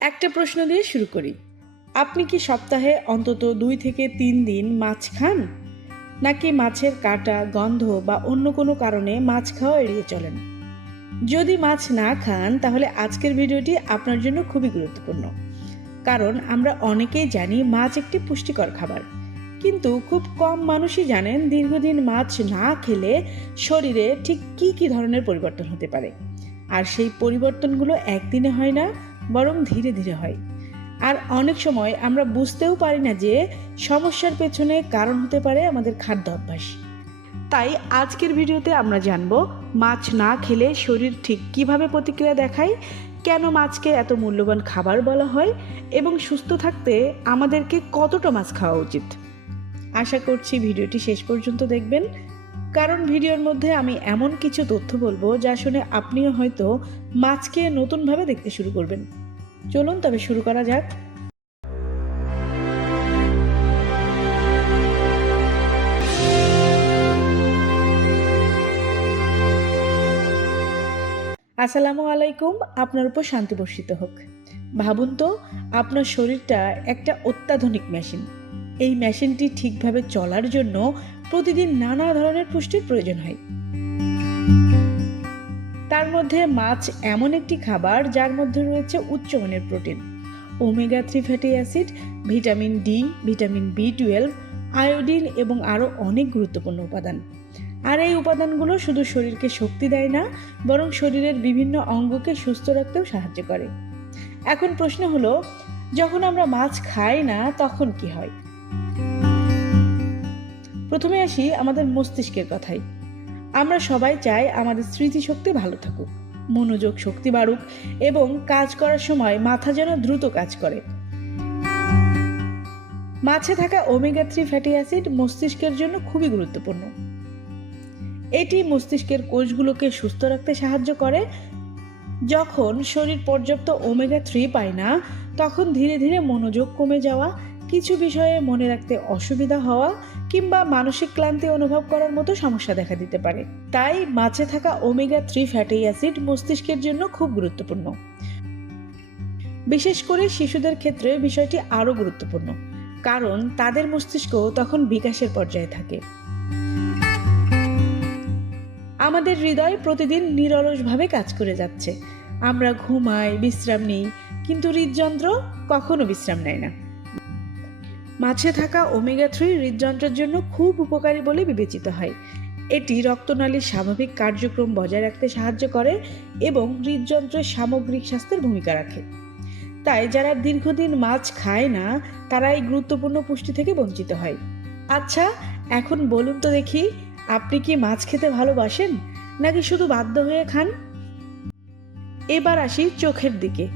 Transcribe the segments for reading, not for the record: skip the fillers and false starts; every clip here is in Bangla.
একটা প্রশ্ন দিয়ে শুরু করি। আপনি কি সপ্তাহে অন্তত 2 থেকে 3 দিন মাছ খান? নাকি মাছের কাঁটা, গন্ধ বা অন্য কোনো কারণে মাছ খাওয়া এড়িয়ে চলেন? যদি মাছ না খান তাহলে আজকের ভিডিওটি আপনার জন্য খুবই গুরুত্বপূর্ণ। কারণ আমরা অনেকেই জানি মাছ একটি পুষ্টিকর খাবার, কিন্তু খুব কম মানুষই জানেন দীর্ঘদিন মাছ না খেলে শরীরে ঠিক কী কী ধরনের পরিবর্তন হতে পারে। আর সেই পরিবর্তনগুলো একদিনে হয় না, বরং ধীরে ধীরে হয়। আর অনেক সময় আমরা বুঝতেও পারি না যে সমস্যার পেছনে কারণ হতে পারে আমাদের খাদ্য অভ্যাস। তাই আজকের ভিডিওতে আমরা জানব মাছ না খেলে শরীর ঠিক কিভাবে প্রতিক্রিয়া দেখায়, কেন মাছকে এত মূল্যবান খাবার বলা হয় এবং সুস্থ থাকতে আমাদেরকে কতটা মাছ খাওয়া উচিত। আশা করছি ভিডিওটি শেষ পর্যন্ত দেখবেন, কারণ ভিডিওর মধ্যে আমি এমন কিছু তথ্য বলবো যা শুনে আপনিও হয়তো মাছকে নতুনভাবে দেখতে শুরু করবেন। চলুন তবে শুরু করা যাক। আসসালামু আলাইকুম, আপনার উপর শান্তি বর্ষিত হোক। ভাবুন তো, আপনার শরীরটা একটা অত্যাধুনিক মেশিন। এই মেশিনটি ঠিকভাবে চলার জন্য প্রতিদিন নানা ধরনের পুষ্টির প্রয়োজন হয়। তার মধ্যে মাছ এমন একটি খাবার যার মধ্যে রয়েছে উচ্চমানের protein, omega 3 fatty acid, vitamin D, vitamin বি12, আয়োডিন এবং আরও অনেক গুরুত্বপূর্ণ উপাদান। আর এই উপাদানগুলো শুধু শরীরকে শক্তি দেয় না, বরং শরীরের বিভিন্ন অঙ্গকে সুস্থ রাখতেও সাহায্য করে। এখন প্রশ্ন হলো, যখন আমরা মাছ খাই না তখন কি হয়? প্রথমে আসি আমাদের মস্তিষ্কের কথায়। আমরা সবাই চাই আমাদের স্মৃতিশক্তি ভালো থাকুক, মনোযোগ শক্তি বাড়ুক এবং কাজ করার সময় মাথা যেন দ্রুত কাজ করে। মাছে থাকা ওমেগা 3 ফ্যাটি অ্যাসিড মস্তিষ্কের জন্য খুবই গুরুত্বপূর্ণ। এটি মস্তিষ্কের কোষগুলোকে সুস্থ রাখতে সাহায্য করে। যখন শরীর পর্যাপ্ত ওমেগা 3 পায় না, তখন ধীরে ধীরে মনোযোগ কমে যাওয়া, কিছু বিষয়ে মনে রাখতে অসুবিধা হওয়া কিংবা মানসিক ক্লান্তি অনুভব করার মতো সমস্যা দেখা দিতে পারে। তাই মাছে থাকা ওমেগা 3 ফ্যাটি অ্যাসিড মস্তিষ্কের জন্য খুব গুরুত্বপূর্ণ। বিশেষ করে শিশুদের ক্ষেত্রে বিষয়টি আরও গুরুত্বপূর্ণ, কারণ তাদের মস্তিষ্ক তখন বিকাশের পর্যায়ে থাকে। আমাদের হৃদয় প্রতিদিন নিরলসভাবে কাজ করে যাচ্ছে। আমরা ঘুমাই, বিশ্রাম নিই, কিন্তু হৃদযন্ত্র কখনো বিশ্রাম নেয় না। মাছে থাকা ওমেগা 3 হৃদযন্ত্রের জন্য খুব উপকারী বলে বিবেচিত হয়। এটি রক্তনালীর স্বাভাবিক কার্যক্রম বজায় রাখতে সাহায্য করে এবং হৃদযন্ত্রের সামগ্রিক স্বাস্থ্যের ভূমিকা রাখে। তাই যারা দীর্ঘদিন মাছ খায় না, তারা এই গুরুত্বপূর্ণ পুষ্টি থেকে বঞ্চিত হয়। আচ্ছা, এখন বলুন তো দেখি, আপনি কি মাছ খেতে ভালোবাসেন নাকি শুধু বাধ্য হয়ে খান? এবার আসি চোখের দিকে।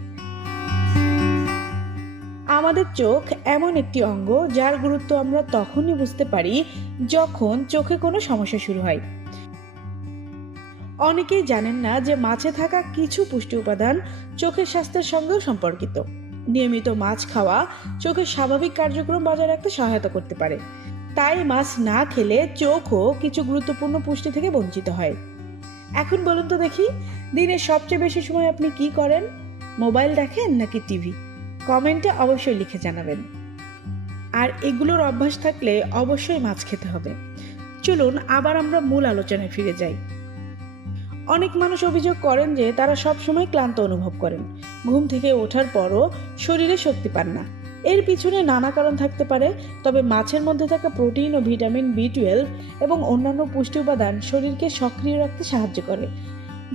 আমাদের চোখ এমন একটি অঙ্গ যার গুরুত্ব আমরা তখনই বুঝতে পারি যখন চোখে কোনো সমস্যা শুরু হয়। অনেকেই জানেন না যে মাছে থাকা কিছু পুষ্টি উপাদান চোখের স্বাস্থ্যের সঙ্গেও সম্পর্কিত। নিয়মিত মাছ খাওয়া চোখের স্বাভাবিক কার্যক্রম বজায় রাখতে সহায়তা করতে পারে। তাই মাছ না খেলে চোখও কিছু গুরুত্বপূর্ণ পুষ্টি থেকে বঞ্চিত হয়। এখন বলুন তো দেখি, দিনের সবচেয়ে বেশি সময় আপনি কি করেন? মোবাইল দেখেন নাকি টিভি? কমেন্টে অবশ্যই লিখে জানাবেন। আর এগুলোর অভ্যাস থাকলে অবশ্যই মাছ খেতে হবে। চলুন আবার আমরা মূল আলোচনায় ফিরে যাই। অনেক মানুষ অভিযোগ করেন যে তারা সবসময় ক্লান্ত অনুভব করেন, ঘুম থেকে ওঠার পরও শরীরে শক্তি পান না। এর পিছনে নানা কারণ থাকতে পারে, তবে মাছের মধ্যে থাকা প্রোটিন ও ভিটামিন বি12 এবং অন্যান্য পুষ্টি উপাদান শরীরকে সক্রিয় রাখতে সাহায্য করে।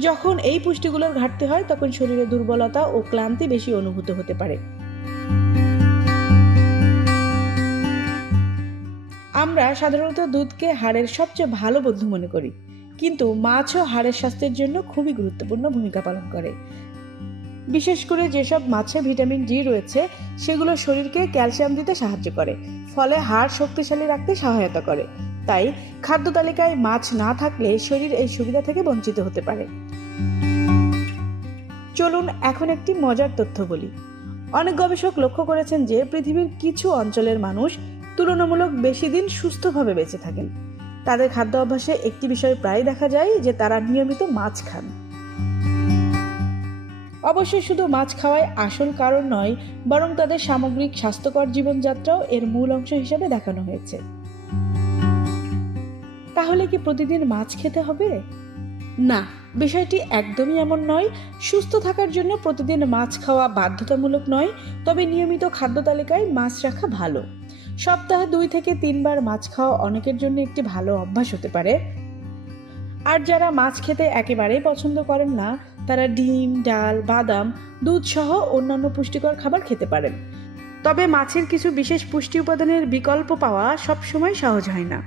যখন এই পুষ্টিগুলোর ঘাটতি হয় তখন শরীরে দুর্বলতা ও ক্লান্তি বেশি অনুভূত হতে পারে। আমরা সাধারণত দুধকে হাড়ের সবচেয়ে ভালো বন্ধু মনে করি, কিন্তু মাছও হাড়ের স্বাস্থ্যের জন্য খুবই গুরুত্বপূর্ণ ভূমিকা পালন করে। বিশেষ করে যেসব মাছে ভিটামিন ডি রয়েছে, সেগুলো শরীরকে ক্যালসিয়াম দিতে সাহায্য করে, ফলে হাড় শক্তিশালী রাখতে সহায়তা করে। তাই খাদ্য তালিকায় মাছ না থাকলে শরীর এই সুবিধা থেকে বঞ্চিত হতে পারে। চলুন এখন একটি মজার তথ্য বলি। অনেক গবেষক লক্ষ্য করেছেন যে পৃথিবীর কিছু অঞ্চলের মানুষ তুলনামূলক বেশি দিন সুস্থভাবে বেঁচে থাকেন। তাদের খাদ্য অভ্যাসে একটি বিষয় প্রায় দেখা যায় যে তারা নিয়মিত মাছ খান। অবশ্যই শুধু মাছ খাওয়াই আসল কারণ নয়, বরং তাদের সামগ্রিক স্বাস্থ্যকর জীবনযাত্রাও এর মূল অংশ হিসেবে দেখানো হয়েছে। তাহলে কি প্রতিদিন মাছ খেতে হবে? না, বিষয়টি একদমই এমন নয়। সুস্থ থাকার জন্য প্রতিদিন মাছ খাওয়া বাধ্যতামূলক নয়, তবে নিয়মিত খাদ্য তালিকায় মাছ রাখা ভালো। সপ্তাহে 2 থেকে 3 বার মাছ খাওয়া অনেকের জন্য একটি ভালো অভ্যাস হতে পারে। আর যারা মাছ খেতে একেবারেই পছন্দ করেন না, তারা ডিম, ডাল, বাদাম, দুধ সহ অন্যান্য পুষ্টিকর খাবার খেতে পারেন। তবে মাছের কিছু বিশেষ পুষ্টি উপাদানের বিকল্প পাওয়া সবসময় সহজ হয় না।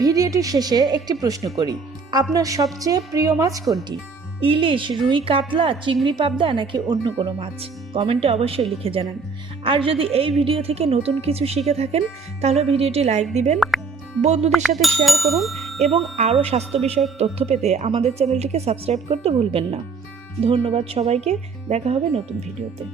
ভিডিওটির শেষে একটি প্রশ্ন করি, আপনার সবচেয়ে প্রিয় মাছ কোনটি? ইলিশ, রুই, কাতলা, চিংড়ি, পাবদা নাকি অন্য কোনো মাছ? কমেন্টে অবশ্যই লিখে জানান। আর যদি এই ভিডিও থেকে নতুন কিছু শিখে থাকেন, তাহলে ভিডিওটি লাইক দিবেন, বন্ধুদের সাথে শেয়ার করুন এবং আরও স্বাস্থ্য বিষয়ক তথ্য পেতে আমাদের চ্যানেলটিকে সাবস্ক্রাইব করতে ভুলবেন না। ধন্যবাদ সবাইকে, দেখা হবে নতুন ভিডিওতে।